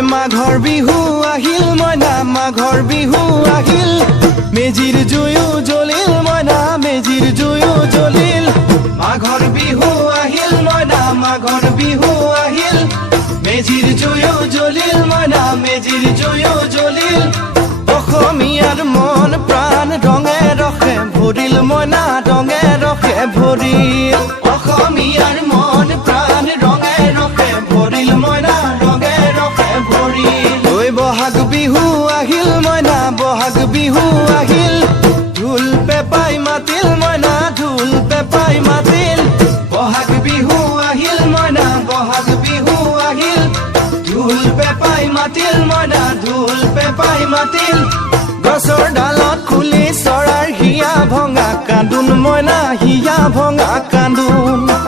মাঘৰ বিহু আহিল মইনা মাঘৰ বিহু আহিল মেজিৰ জুয়ো জ্বলিল মইনা মেজিৰ জুয়ো জ্বলিল মাঘৰ বিহু আহিল মইনা মাঘৰ বিহু আহিল মেজিৰ জুয়ো জ্বলিল মইনা মেজিৰ জুয়ো জ্বলিল অসমীয়াৰ মন প্ৰাণ ৰঙে ৰসে ভৰিল মইনা ৰঙে ৰসে ভৰিল অসমীয়াৰ মন প্ৰাণ ৰঙে ৰসে ভৰিল মইনা ৰঙে ৰসে ভৰিল ঐ বহাগ বিহু আহিল মইনা বহাগ বিহু আহিল ঢোল পেপাই মাতিল মইনা ঢোল পেপাই মাতিল বহাগ বিহু আহিল মইনা বহাগ বিহু আহিল ঢোল পেপাই মাতিল মইনা ঢোল পেপাই মাতিল গছৰ ডালত খুলি চৰাৰ হিয়া ভঙা কান্দোন মইনা হিয়া ভঙা কান্দোন